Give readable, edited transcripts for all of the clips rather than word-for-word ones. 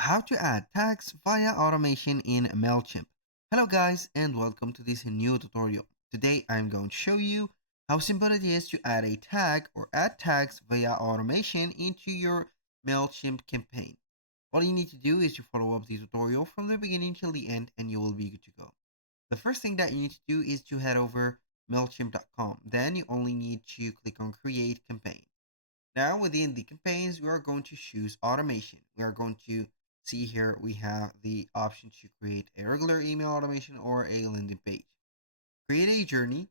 How to add tags via automation in Mailchimp. Hello guys and welcome to this new tutorial. Today I'm going to show you how simple it is to add a tag or add tags via automation into your Mailchimp campaign. All you need to do is to follow up the tutorial from the beginning till the end and you will be good to go. The first thing that you need to do is to head over Mailchimp.com. Then you only need to click on create campaign. Now within the campaigns, we are going to choose automation. We are going to see here we have the option to create a regular email automation or a landing page. Create a journey.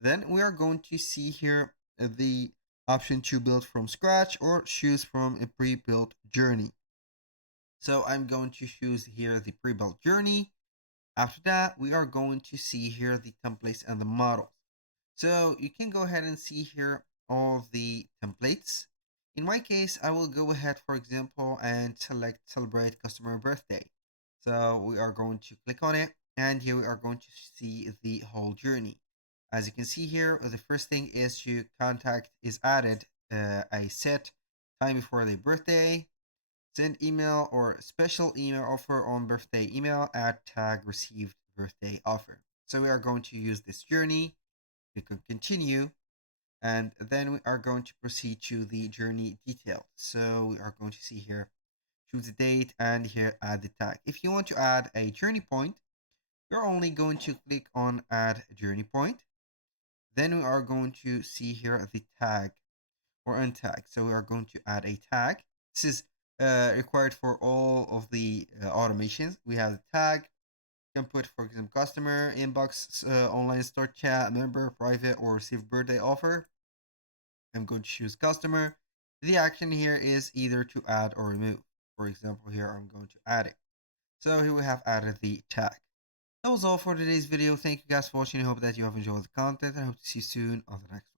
Then we are going to see here the option to build from scratch or choose from a pre-built journey. So I'm going to choose here the pre-built journey. After that, we are going to see here the templates and the models. So you can go ahead and see here all the templates. In my case, I will go ahead, for example, and select celebrate customer birthday. So we are going to click on it and here we are going to see the whole journey. As you can see here, the first thing is to contact is added a set time before the birthday, send email or special email offer on birthday email, add tag received birthday offer. So we are going to use this journey. We can continue and then we are going to proceed to the journey detail. So we are going to see here, choose the date and here add the tag. If you want to add a journey point, you're only going to click on add journey point. Then we are going to see here the tag or untag. So we are going to add a tag. This is required for all of the automations. We have the tag. You can put, for example, customer, inbox, online store chat, member, private, or receive birthday offer. I'm going to choose customer. The action here is either to add or remove. For example, here I'm going to add it. So here we have added the tag. That was all for today's video. Thank you guys for watching. I hope that you have enjoyed the content and I hope to see you soon on the next one.